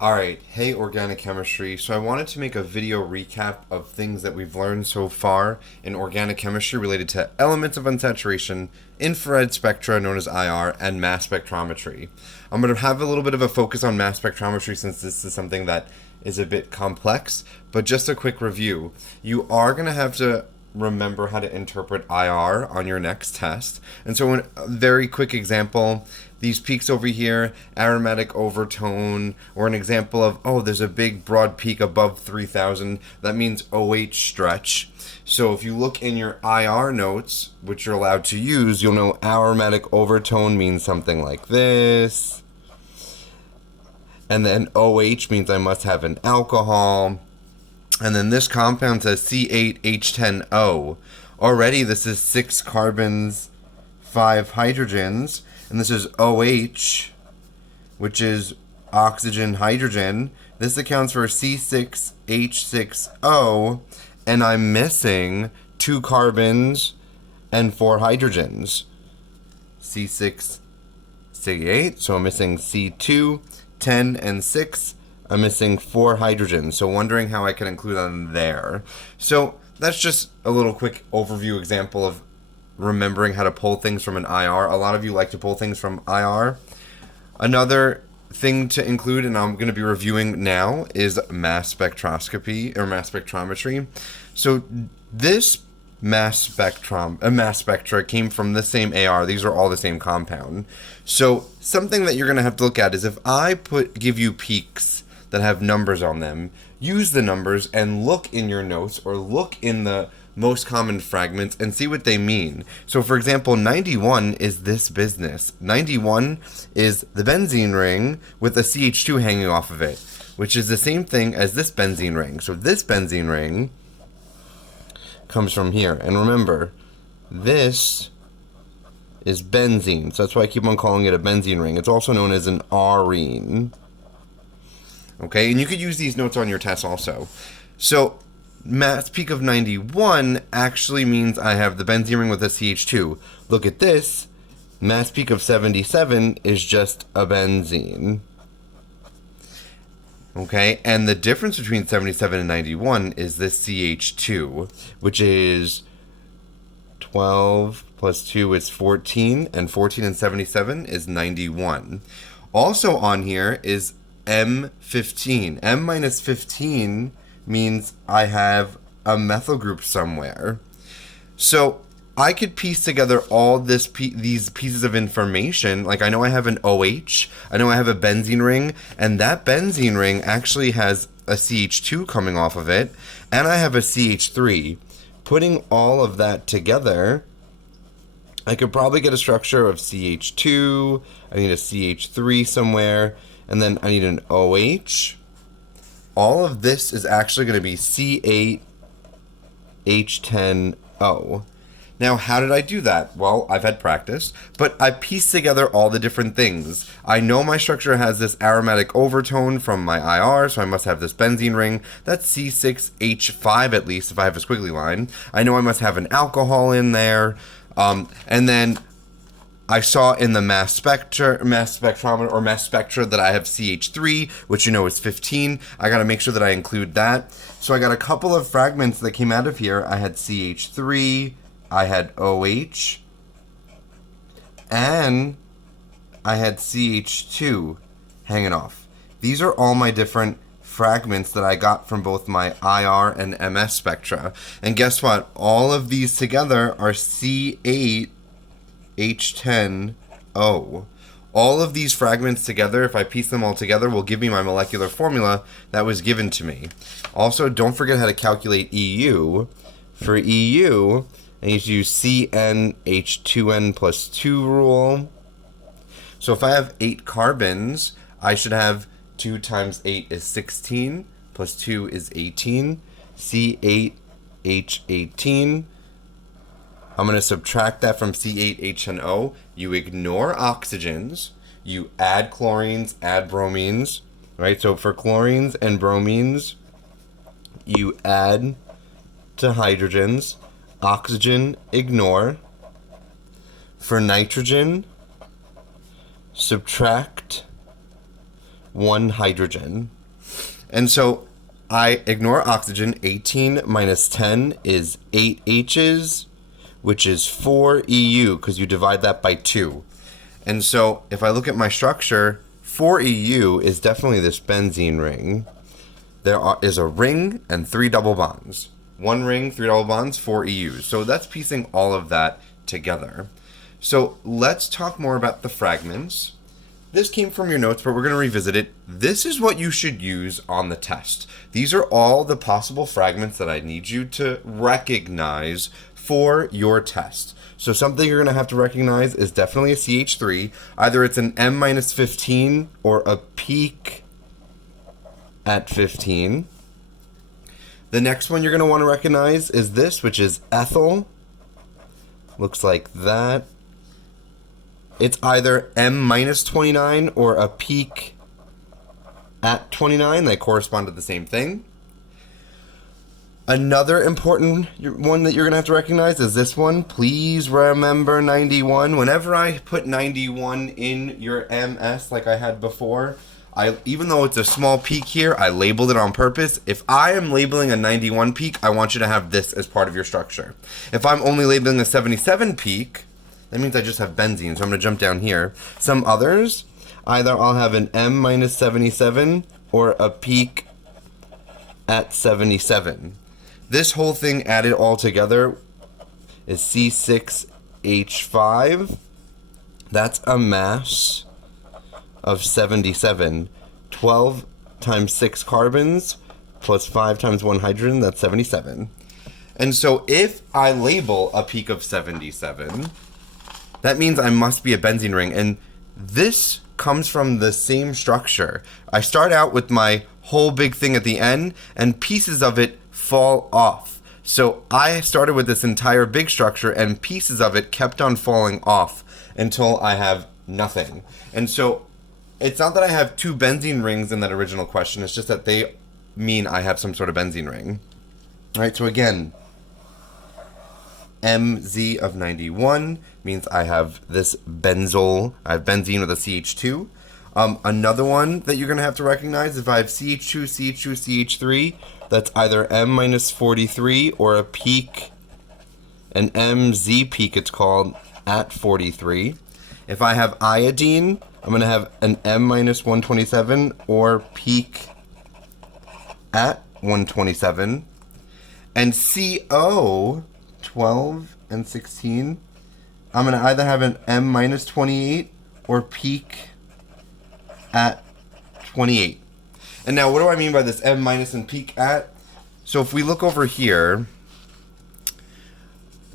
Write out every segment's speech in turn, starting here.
Alright, hey organic chemistry. So I wanted to make a video recap of things that we've learned so far in organic chemistry related to elements of unsaturation, infrared spectra known as IR, and mass spectrometry. I'm going to have a little bit of a focus on mass spectrometry since this is something that is a bit complex, but just a quick review. You are going to have to remember how to interpret IR on your next test. And so a very quick example, these peaks over here, aromatic overtone, or an example of, oh, there's a big broad peak above 3000, that means OH stretch. So if you look in your IR notes, which you're allowed to use, you'll know aromatic overtone means something like this. And then OH means I must have an alcohol. And then this compound says C8H10O. Already this is 6 carbons, 5 hydrogens. And this is OH, which is oxygen, hydrogen. This accounts for C6H6O. And I'm missing 2 carbons and 4 hydrogens. C6, C8. So I'm missing C2, 10, and 6. I'm missing 4 hydrogens, so wondering how I can include them there. So that's just a little quick overview example of remembering how to pull things from an IR. A lot of you like to pull things from IR. Another thing to include, and I'm going to be reviewing now, is mass spectroscopy or mass spectrometry. So this mass spectra came from the same AR. These are all the same compound. So something that you're going to have to look at is if I give you peaks that have numbers on them, use the numbers and look in your notes or look in the most common fragments and see what they mean. So for example, 91 is this business. 91 is the benzene ring with a CH2 hanging off of it, which is the same thing as this benzene ring. So this benzene ring comes from here. And remember, this is benzene. So that's why I keep on calling it a benzene ring. It's also known as an arene. Okay, and you could use these notes on your test also. So mass peak of 91 actually means I have the benzene ring with a CH2. Look at this. Mass peak of 77 is just a benzene. Okay, and the difference between 77 and 91 is this CH2, which is 12 plus 2 is 14, and 14 and 77 is 91. Also on here is M15. M minus 15 means I have a methyl group somewhere. So I could piece together all these pieces of information. Like I know I have an OH, I know I have a benzene ring, and that benzene ring actually has a CH2 coming off of it, and I have a CH3. Putting all of that together, I could probably get a structure of CH2, I need a CH3 somewhere, and then I need an OH. All of this is actually going to be C8H10O. Now, how did I do that? Well, I've had practice, but I pieced together all the different things. I know my structure has this aromatic overtone from my IR, so I must have this benzene ring. That's C6H5 at least, if I have a squiggly line. I know I must have an alcohol in there. And then I saw in the mass spectrometer or mass spectra that I have CH3, which you know is 15. I got to make sure that I include that. So I got a couple of fragments that came out of here. I had CH3, I had OH, and I had CH2 hanging off. These are all my different fragments that I got from both my IR and MS spectra. And guess what? All of these together are C8H10O. All of these fragments together, if I piece them all together, will give me my molecular formula that was given to me. Also, don't forget how to calculate EU. For EU, I need to use CnH2n plus 2 rule. So if I have 8 carbons, I should have 2 times 8 is 16, plus 2 is 18, C8H18. I'm going to subtract that from C8H10O. You ignore oxygens, you add chlorines, add bromines, right? So for chlorines and bromines, you add to hydrogens, oxygen, ignore. For nitrogen, subtract 1 hydrogen. And so I ignore oxygen. 18 minus 10 is 8 H's, which is 4 EU, because you divide that by 2. And so if I look at my structure, 4 EU is definitely this benzene ring. There is a ring and 3 double bonds. 1 ring, 3 double bonds, 4 EUs. So that's piecing all of that together. So let's talk more about the fragments. This came from your notes, but we're going to revisit it. This is what you should use on the test. These are all the possible fragments that I need you to recognize for your test. So something you're going to have to recognize is definitely a CH3. Either it's an M-15 or a peak at 15. The next one you're going to want to recognize is this, which is ethyl. Looks like that. It's either M-29 or a peak at 29. They correspond to the same thing. Another important one that you're going to have to recognize is this one. Please remember 91. Whenever I put 91 in your MS like I had before, even though it's a small peak here, I labeled it on purpose. If I am labeling a 91 peak, I want you to have this as part of your structure. If I'm only labeling a 77 peak, that means I just have benzene, so I'm going to jump down here. Some others, either I'll have an M-77 or a peak at 77. This whole thing added all together is C6H5. That's a mass of 77. 12 times 6 carbons plus 5 times 1 hydrogen, that's 77. And so if I label a peak of 77, that means I must be a benzene ring. And this comes from the same structure. I start out with my whole big thing at the end, and pieces of it fall off. So I started with this entire big structure, and pieces of it kept on falling off until I have nothing. And so it's not that I have 2 benzene rings in that original question. It's just that they mean I have some sort of benzene ring. All right, so again, MZ of 91 means I have this benzyl. I have benzene with a CH2. Another one that you're going to have to recognize, if I have CH2, CH2, CH3, that's either M-43 or a peak, an MZ peak it's called, at 43. If I have iodine, I'm going to have an M-127 or peak at 127. And CO, 12 and 16, I'm going to either have an M-28 or peak at 28. And now what do I mean by this M- and peak at? So if we look over here,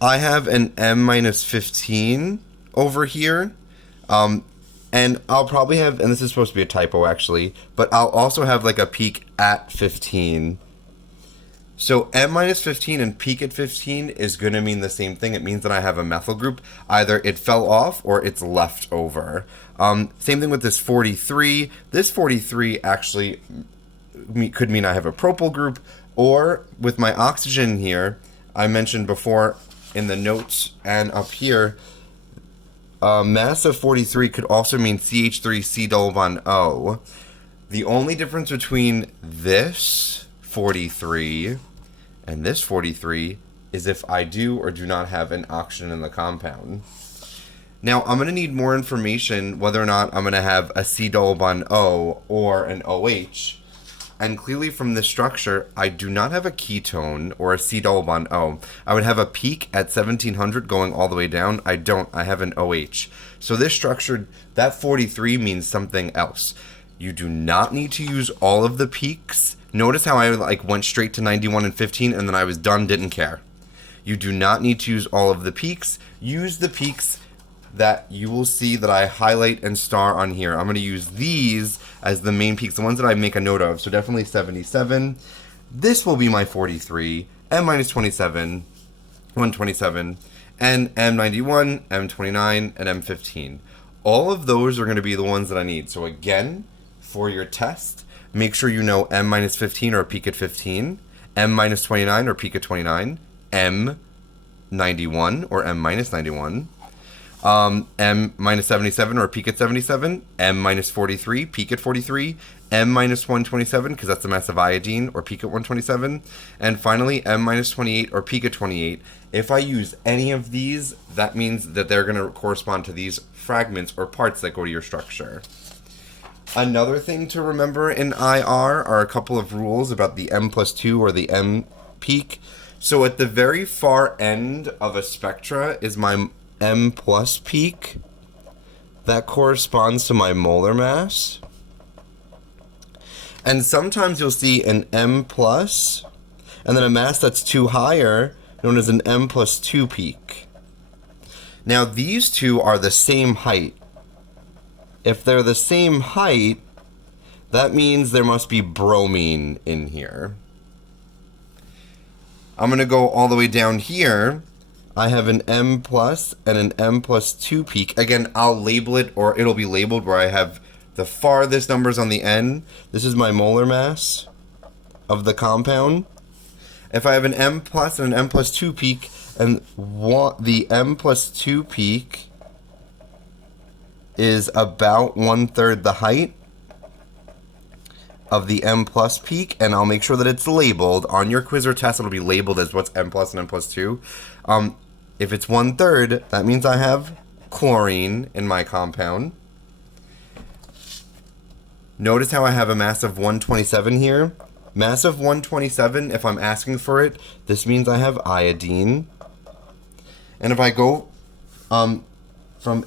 I have an M-15 over here. And I'll probably have, and this is supposed to be a typo actually, but I'll also have like a peak at 15. So M-15 and peak at 15 is going to mean the same thing. It means that I have a methyl group. Either it fell off or it's left over. Same thing with this 43. This 43 actually could mean I have a propyl group, or with my oxygen here, I mentioned before in the notes and up here, mass of 43 could also mean CH3C double bond O. The only difference between this 43 and this 43 is if I do or do not have an oxygen in the compound. Now, I'm going to need more information whether or not I'm going to have a C double bond O or an OH. And clearly from this structure, I do not have a ketone or a C double bond O. I would have a peak at 1700 going all the way down. I don't. I have an OH. So this structure, that 43 means something else. You do not need to use all of the peaks. Notice how I went straight to 91 and 15 and then I was done, didn't care. You do not need to use all of the peaks. Use the peaks that you will see that I highlight and star on here. I'm going to use these as the main peaks, the ones that I make a note of. So definitely 77. This will be my 43, M-27, 127, and M91, M29, and M15. All of those are going to be the ones that I need. So again, for your test, make sure you know M-15 or a peak at 15, M-29 or peak at 29, M91 or M-91. M minus 77 or peak at 77, M minus 43, peak at 43, M minus 127 because that's the mass of iodine or peak at 127, and finally M minus 28 or peak at 28. If I use any of these, that means that they're going to correspond to these fragments or parts that go to your structure. Another thing to remember in IR are a couple of rules about the M plus 2 or the M peak. So at the very far end of a spectra is my M plus peak. That corresponds to my molar mass. And sometimes you'll see an M plus, and then a mass that's too higher, known as an M plus 2 peak. Now these two are the same height. If they're the same height, that means there must be bromine in here. I'm going to go all the way down here. I have an M plus and an M plus 2 peak. Again, I'll label it, or it'll be labeled where I have the farthest numbers on the end. This is my molar mass of the compound. If I have an M plus and an M plus 2 peak, and the M plus 2 peak is about 1/3 the height of the M plus peak, and I'll make sure that it's labeled. On your quiz or test, it'll be labeled as what's M plus and M plus 2. If it's 1/3, that means I have chlorine in my compound. Notice how I have a mass of 127 here. Mass of 127, if I'm asking for it, this means I have iodine. And if I go from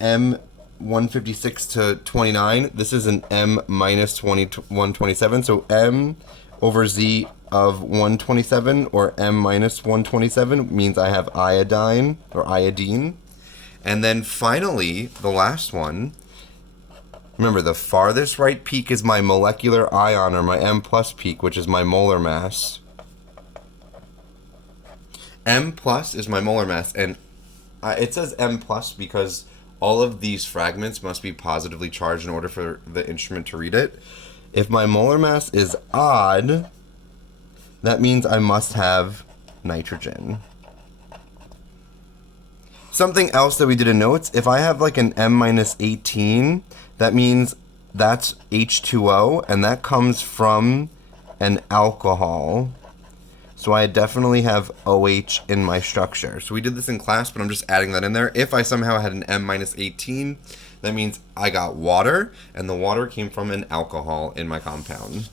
M 156 to 29, this is an M minus 127. So M over Z of 127 or M minus 127 means I have iodine or iodine. And then finally, the last one, remember the farthest right peak is my molecular ion or my M plus peak, which is my molar mass. M plus is my molar mass, and it says M plus because all of these fragments must be positively charged in order for the instrument to read it. If my molar mass is odd, that means I must have nitrogen. Something else that we did in notes, if I have like an M minus 18, that means that's H2O, and that comes from an alcohol. So I definitely have OH in my structure. So we did this in class, but I'm just adding that in there. If I somehow had an M minus 18, that means I got water, and the water came from an alcohol in my compound.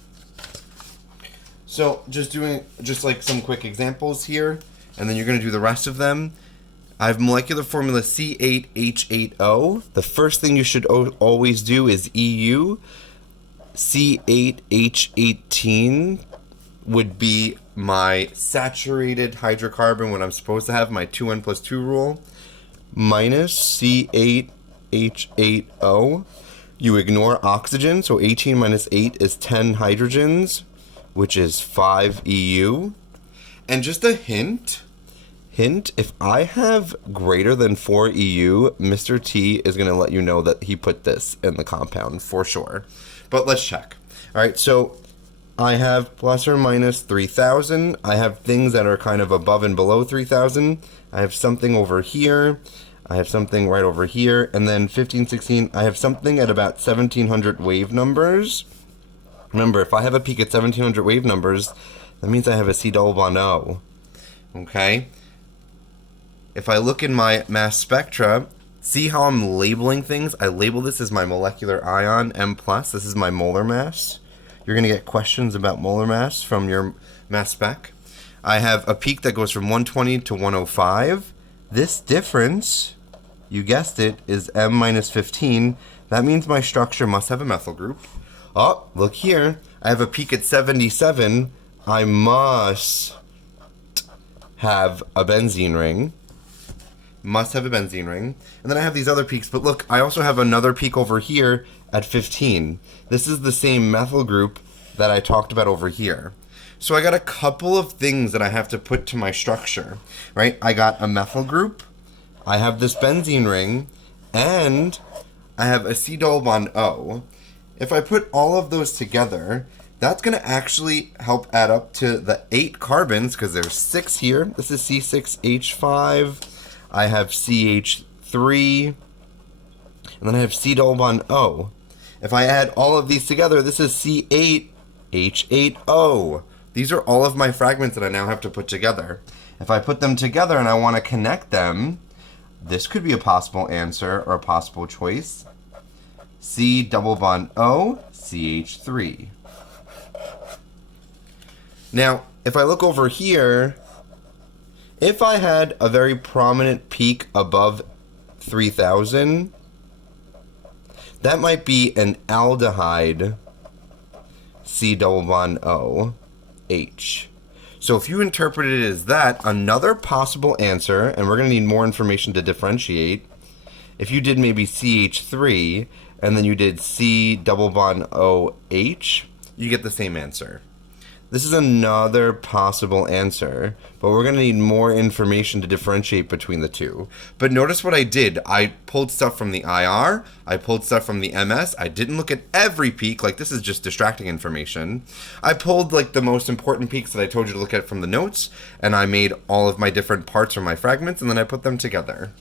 So just doing like some quick examples here, and then you're going to do the rest of them. I have molecular formula C8H8O. The first thing you should always do is EU. C8H18 would be my saturated hydrocarbon when I'm supposed to have my 2N plus 2 rule. Minus C8H8O. You ignore oxygen, so 18 minus 8 is 10 hydrogens, which is 5 EU. And just a hint, if I have greater than 4 EU, Mr. T is going to let you know that he put this in the compound for sure. But let's check. All right, so I have plus or minus 3,000. I have things that are kind of above and below 3,000. I have something over here. I have something right over here. And then 15, 16, I have something at about 1,700 wave numbers. Remember, if I have a peak at 1,700 wave numbers, that means I have a C double bond O. Okay? If I look in my mass spectra, see how I'm labeling things? I label this as my molecular ion, M+. This is my molar mass. You're going to get questions about molar mass from your mass spec. I have a peak that goes from 120 to 105. This difference, you guessed it, is M minus 15. That means my structure must have a methyl group. Oh, look here. I have a peak at 77. I must have a benzene ring. Must have a benzene ring. And then I have these other peaks, but look, I also have another peak over here at 15. This is the same methyl group that I talked about over here. So I got a couple of things that I have to put to my structure, right? I got a methyl group, I have this benzene ring, and I have a C double bond O. If I put all of those together, that's going to actually help add up to the 8 carbons, because there's 6 here. This is C6H5. I have CH3 3, and then I have C double bond O. If I add all of these together, this is C8H8O. These are all of my fragments that I now have to put together. If I put them together and I want to connect them, this could be a possible answer or a possible choice. C double bond O, CH3. Now, if I look over here, if I had a very prominent peak above 3000, that might be an aldehyde, C double bond O, H. So if you interpret it as that, another possible answer, and we're going to need more information to differentiate, if you did maybe CH3, and then you did C double bond OH, you get the same answer. This is another possible answer, but we're going to need more information to differentiate between the two. But notice what I did. I pulled stuff from the IR, I pulled stuff from the MS, I didn't look at every peak, like this is just distracting information. I pulled like the most important peaks that I told you to look at from the notes, and I made all of my different parts from my fragments, and then I put them together.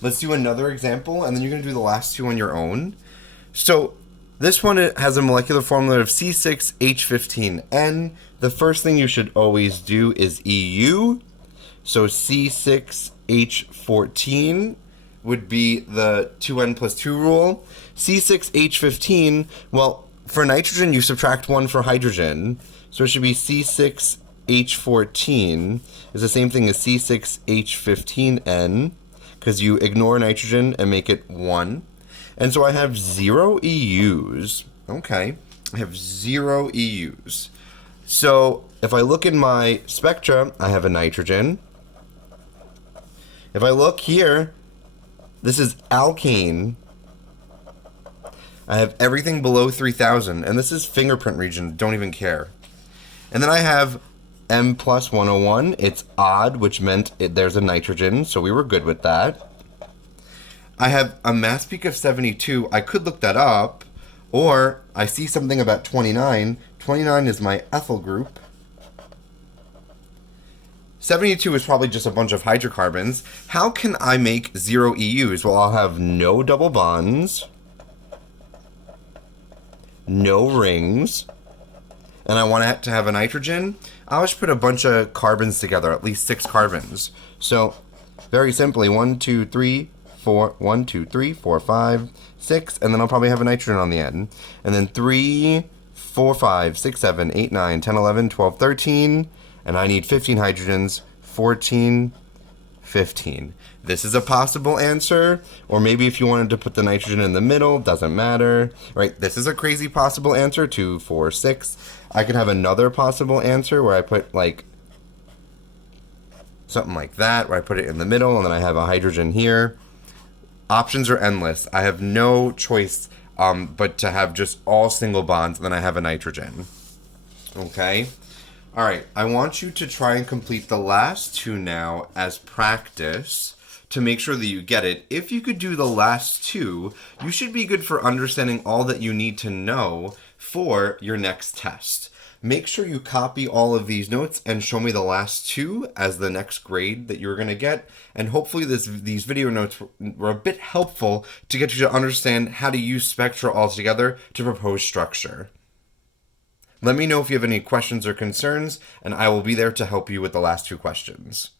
Let's do another example, and then you're going to do the last two on your own. So this one has a molecular formula of C6H15N. The first thing you should always do is EU. So C6H14 would be the 2N plus 2 rule. C6H15, well, for nitrogen, you subtract 1 for hydrogen. So it should be C6H14 is the same thing as C6H15N, because you ignore nitrogen and make it 1. And so I have 0 EUs. Okay, I have 0 EUs. So if I look in my spectra, I have a nitrogen. If I look here, this is alkane. I have everything below 3000, and this is fingerprint region, don't even care. And then I have M plus 101. It's odd, which meant there's a nitrogen, so we were good with that. I have a mass peak of 72. I could look that up, or I see something about 29. 29 is my ethyl group. 72 is probably just a bunch of hydrocarbons. How can I make 0 EUs? Well, I'll have no double bonds, no rings, and I want it to have a nitrogen. I'll just put a bunch of carbons together, at least 6 carbons. So, very simply, 1, 2, 3, 4, 1, 2, 3, 4, 5, 6, and then I'll probably have a nitrogen on the end. And then 3, 4, 5, 6, 7, 8, 9, 10, 11, 12, 13, and I need 15 hydrogens, 14, 15. This is a possible answer, or maybe if you wanted to put the nitrogen in the middle, doesn't matter, right? This is a crazy possible answer, 2, 4, 6. I could have another possible answer where I put like something like that, where I put it in the middle, and then I have a hydrogen here. Options are endless. I have no choice but to have just all single bonds, and then I have a nitrogen. Okay? All right, I want you to try and complete the last two now as practice to make sure that you get it. If you could do the last two, you should be good for understanding all that you need to know for your next test. Make sure you copy all of these notes and show me the last two as the next grade that you're going to get. And hopefully these video notes were a bit helpful to get you to understand how to use spectra altogether to propose structure. Let me know if you have any questions or concerns, and I will be there to help you with the last two questions.